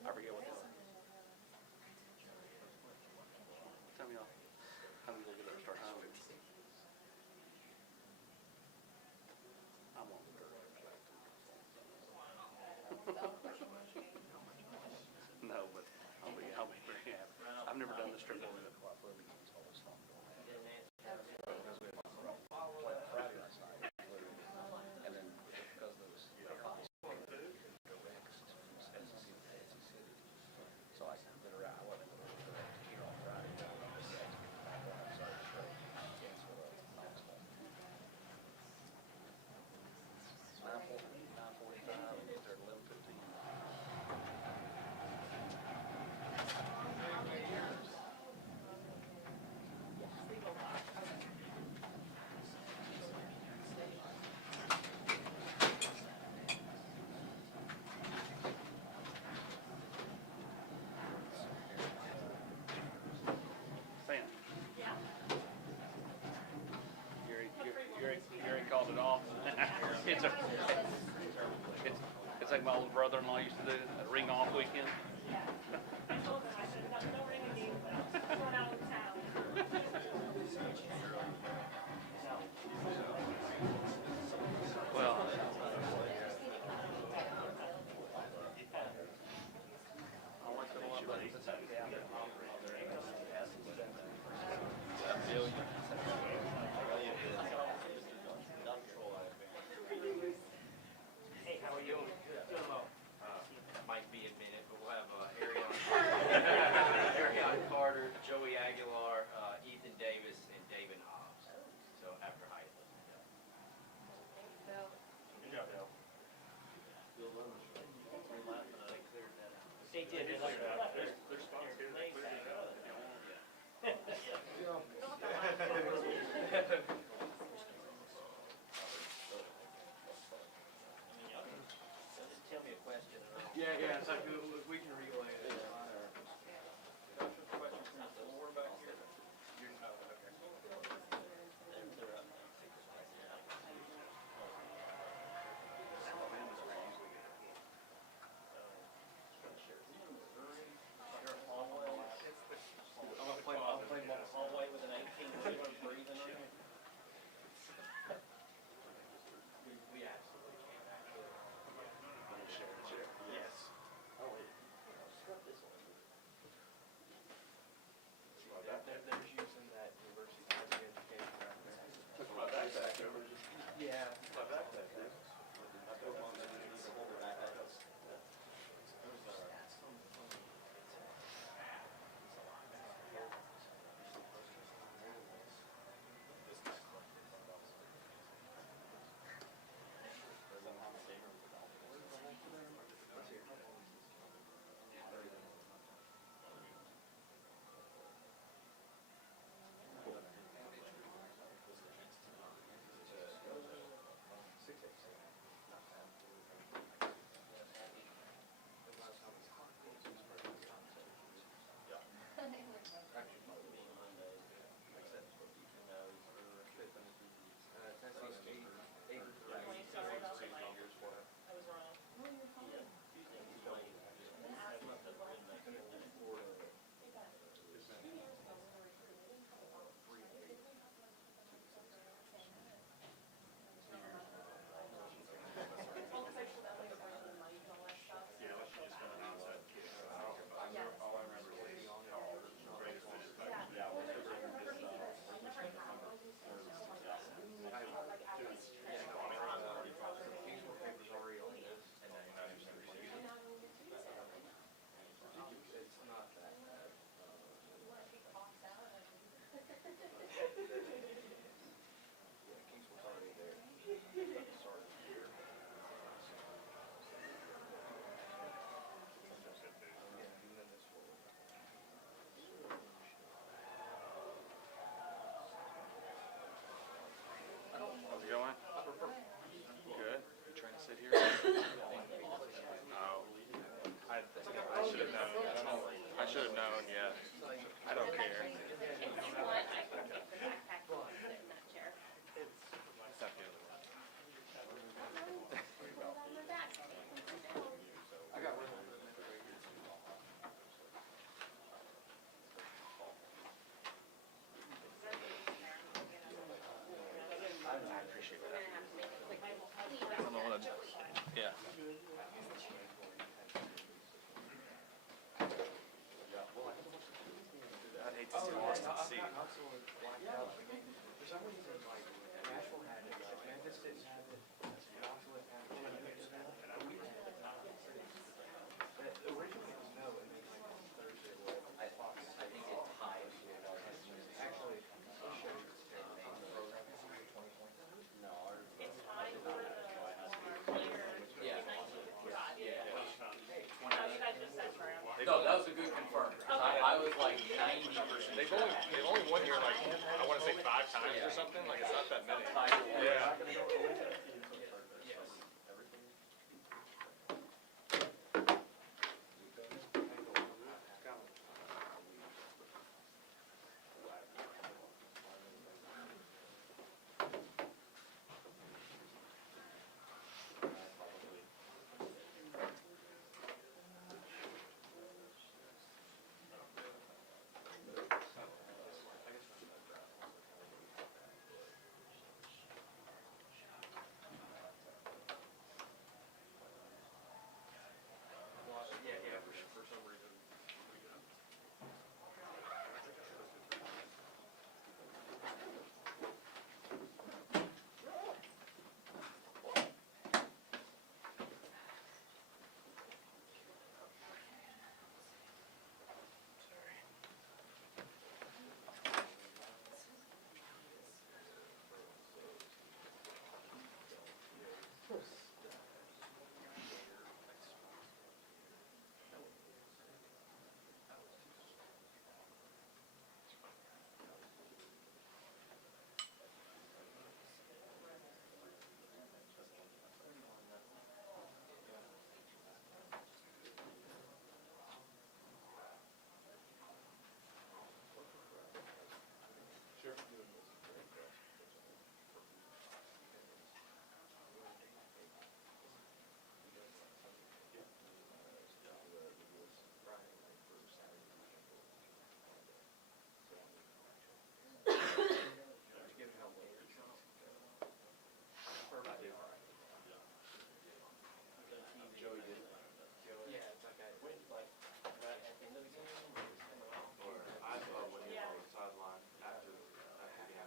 I forget what they are. Tell me y'all. How many they get there start hungry? I won't. No, but I'll be very happy. I've never done this trip before. Gary called it off. It's like my old brother-in-law used to do, a ring off weekend. Well, hey, how are you? Doing well. Might be a minute, but we'll have Arion Carter, Joey Aguilar, Ethan Davis, and David Hobbs. So after height. Good job, Dale. They did. There's spots here. They cleared it out. Tell me a question. Yeah, it's like we can relay it. Questions from the floor back here? I'm playing hallway with an 18-wheeler breathing on it. We absolutely can, actually. Yes. Oh, wait. They're using that university higher education right there. took my backpack over. Yeah. My backpack, man. Going? Good. You trying to sit here? No. I should have known. I should have known, yeah. I don't care. If you want, I can take the backpack and sit in that chair. It's not the other one. Put it on my back. I got one. appreciate We're that. gonna have to make it like I don't know what yeah. I'd hate to see Austin see. For some reason, like, Nashville had it, Memphis didn't have it, Knoxville didn't have it, Chattanooga didn't have it, but we had it. But originally it was no, and then like on Thursday, whatever, Fox. I think it ties. Actually, we'll show you this tape. No, ours. It's time for the players. Yeah. Yeah. No, you guys just said for him. No, that was a good confirm. 'Cause I was like 90%. They've only won here like I want to say 5 times or something. Like it's not that many. Yeah. For some reason. Yeah, it's like at right at the end of the game, or it's coming off. I saw when he was on the sideline after the game.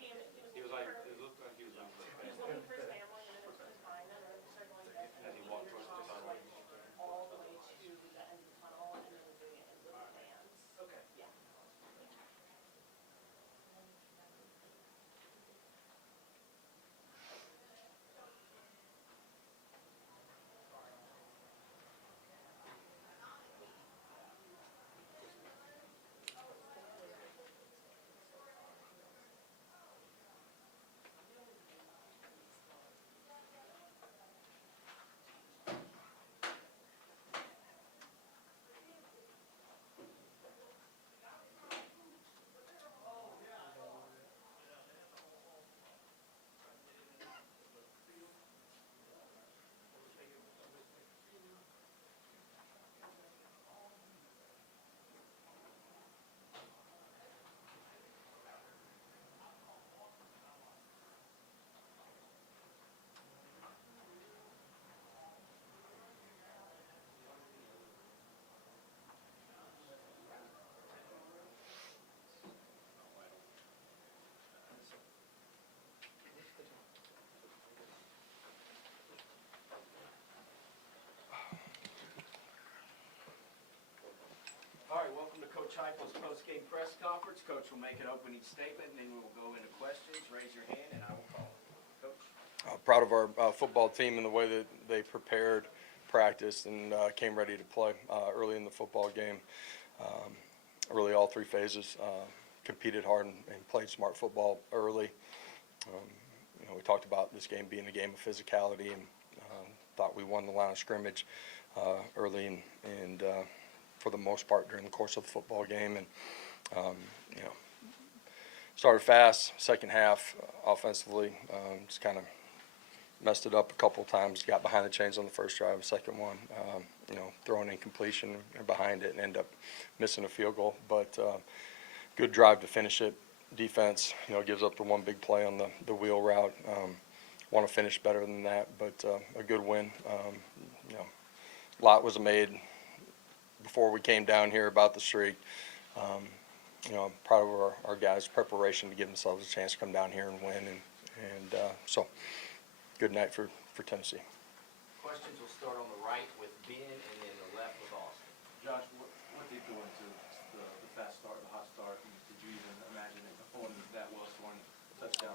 He was He was like, looking it looked like he was looking for the for family. his family, and then it was just fine, and then it started going dead, and As he walked towards the sideline. all the way to the end of the tunnel, and then was doing it into the fans. Okay. Yeah. All right, welcome to Coach Heupel's post-game press conference. Coach will make an opening statement, and then we will go into questions. Raise your hand, and I will call it. Coach? Proud of our football team and the way that they prepared, practiced, and came ready to play early in the football game. Really, all 3 phases. Competed hard and played smart football early. We talked about this game being a game of physicality, and thought we won the line of scrimmage early and for the most part during the course of the football game. And started fast. Second half, offensively, just kind of messed it up a couple times. Got behind the chains on the first drive. Second one, throwing incompletion behind it and end up missing a field goal. But good drive to finish it. defense, gives up the one big play on the wheel route. Want to finish better than that, but a good win. A lot was made before we came down here about the streak. I'm proud of our guys' preparation to give themselves a chance to come down here and win, and so good night for Tennessee. Questions will start on the right with Ben and then the left with Austin. Josh, what did go into the fast start, the hot start? Did you even imagine it before that well scoring touchdown?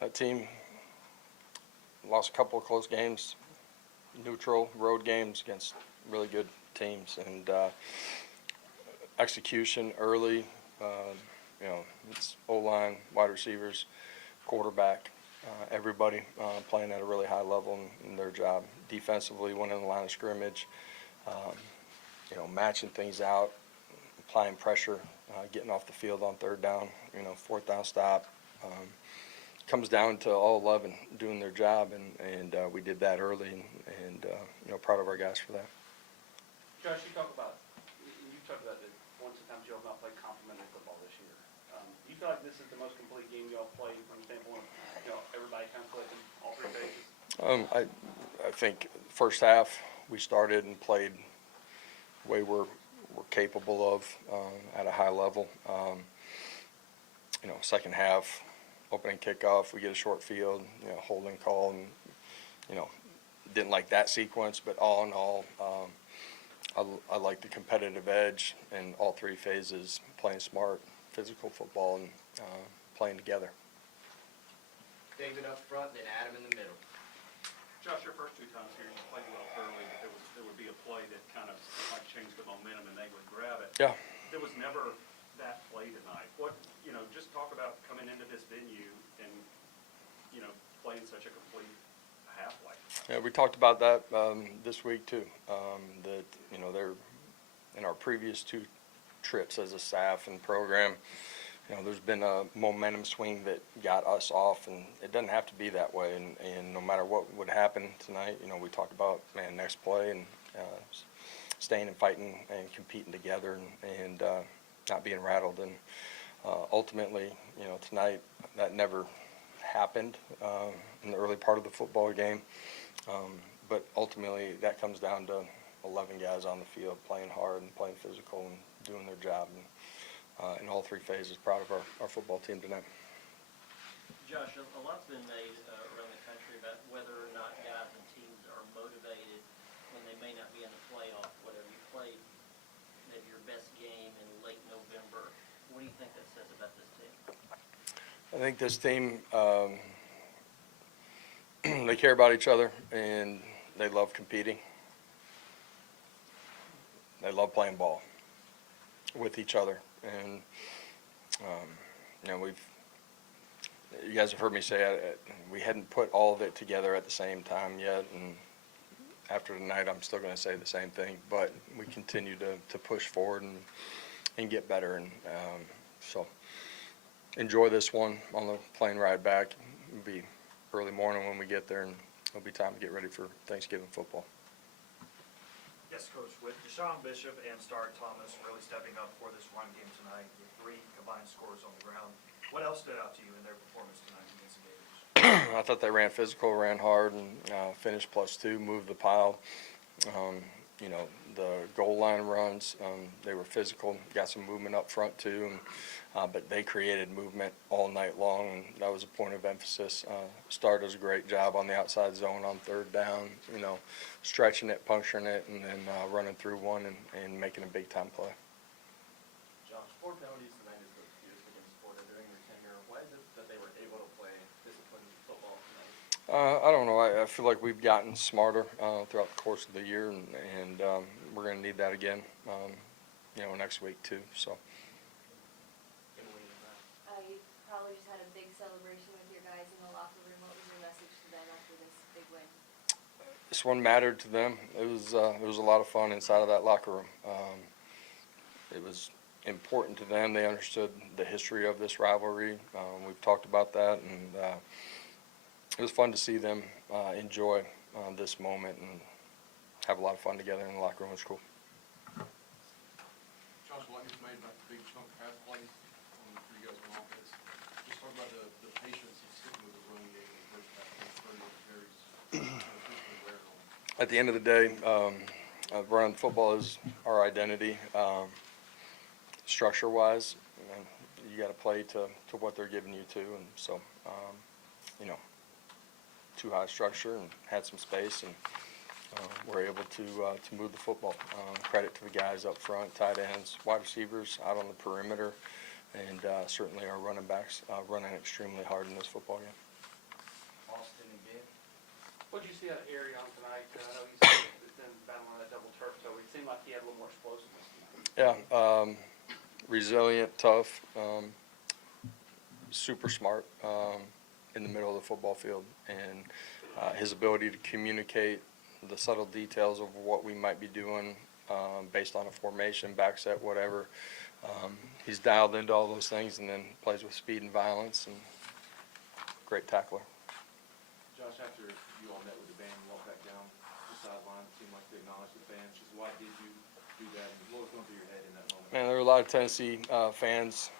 That team lost a couple of close games, neutral road games against really good teams, and execution early. It's O-line, wide receivers, quarterback, everybody playing at a really high level in their job. Defensively, winning the line of scrimmage, matching things out, applying pressure, getting off the field on third down, fourth down stop. Comes down to all 11 doing their job, and we did that early, and proud of our guys for that. Josh, you talked about that once sometimes you all have not played complimentary football this year. Do you feel like this is the most complete game you all played from the standpoint of everybody kind of clicking all three phases? I think first half we started and played the way we're capable of at a high level. Second half, opening kickoff, we get a short field, holding call, and didn't like that sequence, but all in all, I like the competitive edge in all three phases, playing smart, physical football, and playing together. David up front, then Adam in the middle. Josh, your first two times here, you played well early, but there would be a play that kind of might change the momentum and they would grab it. Yeah. There was never that play tonight. Just talk about coming into this venue and, playing such a complete half-like. Yeah, we talked about that this week too. That they're in our previous two trips as a staff and program. There's been a momentum swing that got us off, and it doesn't have to be that way. And no matter what would happen tonight, we talked about next play and staying and fighting and competing together and not being rattled. And ultimately, tonight that never happened in the early part of the football game. But ultimately, that comes down to 11 guys on the field playing hard and playing physical and doing their job. And in all three phases, proud of our football team tonight. Josh, a lot's been made around the country about whether or not guys and teams are motivated when they may not be in the playoff, whatever. You played maybe your best game in late November. What do you think that says about this team? I think this team, they care about each other and they love competing. They love playing ball with each other. And, you guys have heard me say we hadn't put all of it together at the same time yet. And after tonight, I'm still going to say the same thing. But we continue to push forward and get better. And so enjoy this one on the plane ride back. It'll be early morning when we get there, and it'll be time to get ready for Thanksgiving football. Yes, Coach, with Deshaun Bishop and Star Thomas really stepping up for this run game tonight with 3 combined scores on the ground, what else stood out to you in their performance tonight against the Gators? I thought they ran physical, ran hard, and finished +2, moved the pile. The goal line runs, they were physical, got some movement up front too, but they created movement all night long, and that was a point of emphasis. Star does a great job on the outside zone on third down, stretching it, puncturing it, and then running through one and making a big-time play. Josh, 4 penalties tonight is the fewest against Florida during your tenure. Why is it that they were able to play disciplined football tonight? I don't know. I feel like we've gotten smarter throughout the course of the year, and we're going to need that again, next week too. So. You probably just had a big celebration with your guys in the locker room. What was your message to them after this big win? This one mattered to them. It was a lot of fun inside of that locker room. It was important to them. They understood the history of this rivalry. We've talked about that, and it was fun to see them enjoy this moment and have a lot of fun together in the locker room. It was cool. Josh, what gets made about the big chunk pass plays for you guys on offense. Just talk about the patience of sticking with the run game in the first half and 30 carries. At the end of the day, running football is our identity. Structure-wise, you got to play to what they're giving you to, and so too high structure and had some space, and we're able to move the football. Credit to the guys up front, tight ends, wide receivers out on the perimeter, and certainly our running backs running extremely hard in this football game. Austin again. What did you see out of Arion tonight? I know he's been battling that double turf, so it seemed like he had a little more explosiveness tonight. Yeah, resilient, tough, super smart in the middle of the football field, and his ability to communicate the subtle details of what we might be doing based on a formation, back set, whatever. He's dialed into all those things, and then plays with speed and violence, and great tackler. Josh, after you all met with the band, walked back down the sideline, it seemed like they acknowledged the fans. Just why did you do that, and what was going through your head in that moment? Man, there were a lot of Tennessee fans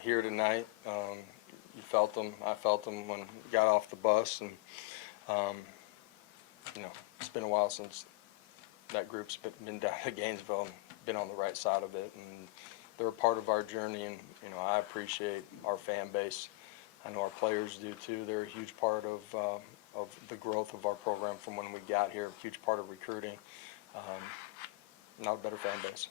here tonight. You felt them. I felt them when we got off the bus, and it's been a while since that group's been down to Gainesville and been on the right side of it, and they're a part of our journey, and I appreciate our fan base. I know our players do too. They're a huge part of the growth of our program from when we got here, a huge part of recruiting. Not a better fan base.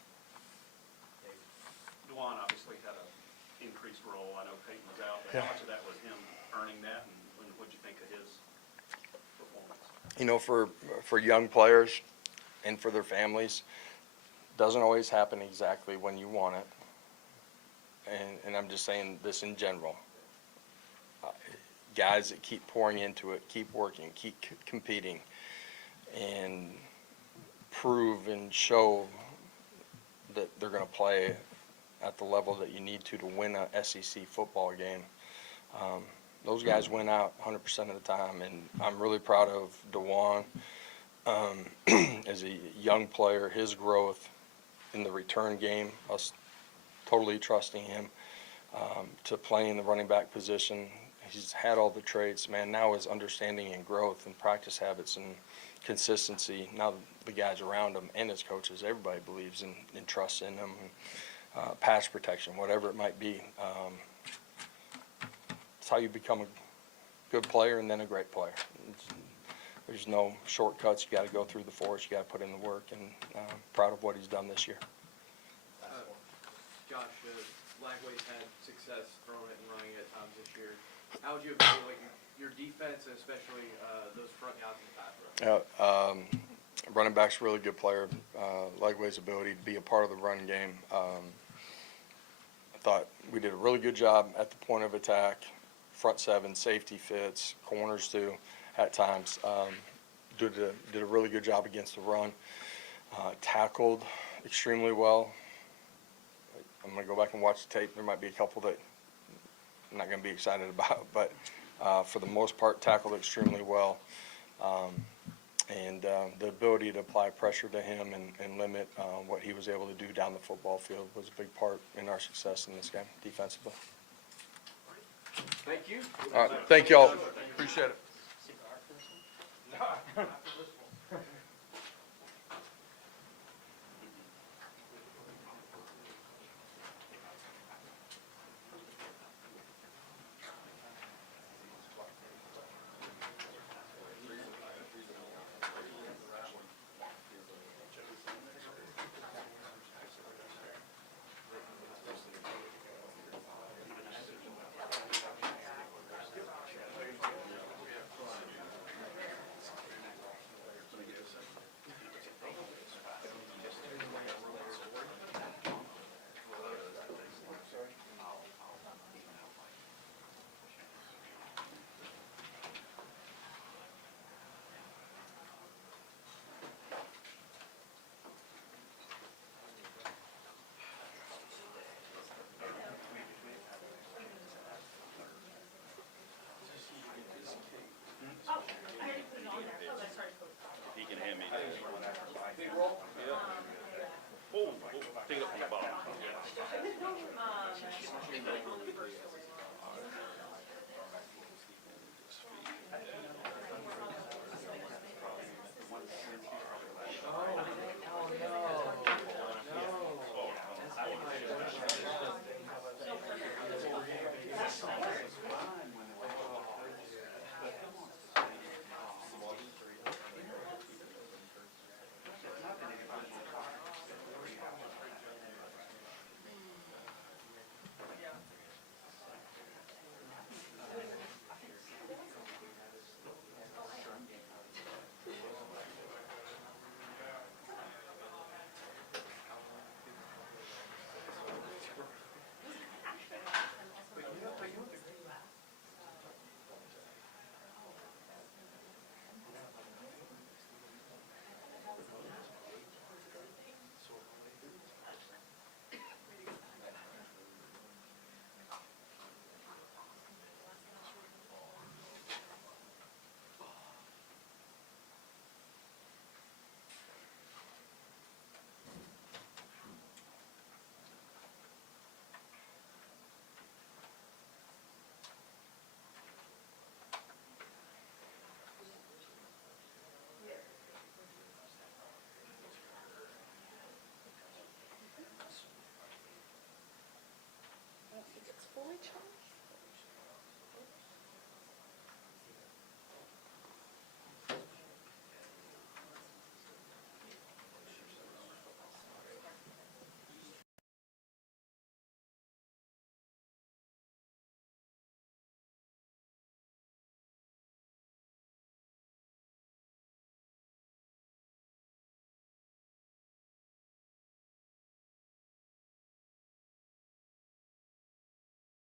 Dewan obviously had an increased role. I know Peyton was out, but Yeah. how much of that was him earning that, and what did you think of his performance? For young players and for their families, doesn't always happen exactly when you want it. And I'm just saying this in general. Guys that keep pouring into it, keep working, keep competing, and prove and show that they're going to play at the level that you need to win a SEC football game. Those guys win out 100% of the time, and I'm really proud of Dewan as a young player, his growth in the return game, us totally trusting him to play in the running back position. He's had all the traits, man. Now his understanding and growth and practice habits and consistency. Now the guys around him and his coaches, everybody believes and trusts in him. Pass protection, whatever it might be. It's how you become a good player and then a great player. There's no shortcuts. You got to go through the forest. You got to put in the work, and proud of what he's done this year. Josh, Lagway's had success throwing it and running it at times this year. How would you evaluate your defense, and especially those front guys in the pass rush? Running back's a really good player. Lagway's ability to be a part of the run game. I thought we did a really good job at the point of attack. Front seven, safety fits, corners too, at times. Did a really good job against the run. Tackled extremely well. I'm going to go back and watch the tape. There might be a couple that I'm not going to be excited about, but for the most part, tackled extremely well. And the ability to apply pressure to him and limit what he was able to do down the football field was a big part in our success in this game defensively. Thank you. All right, thank y'all. Appreciate it.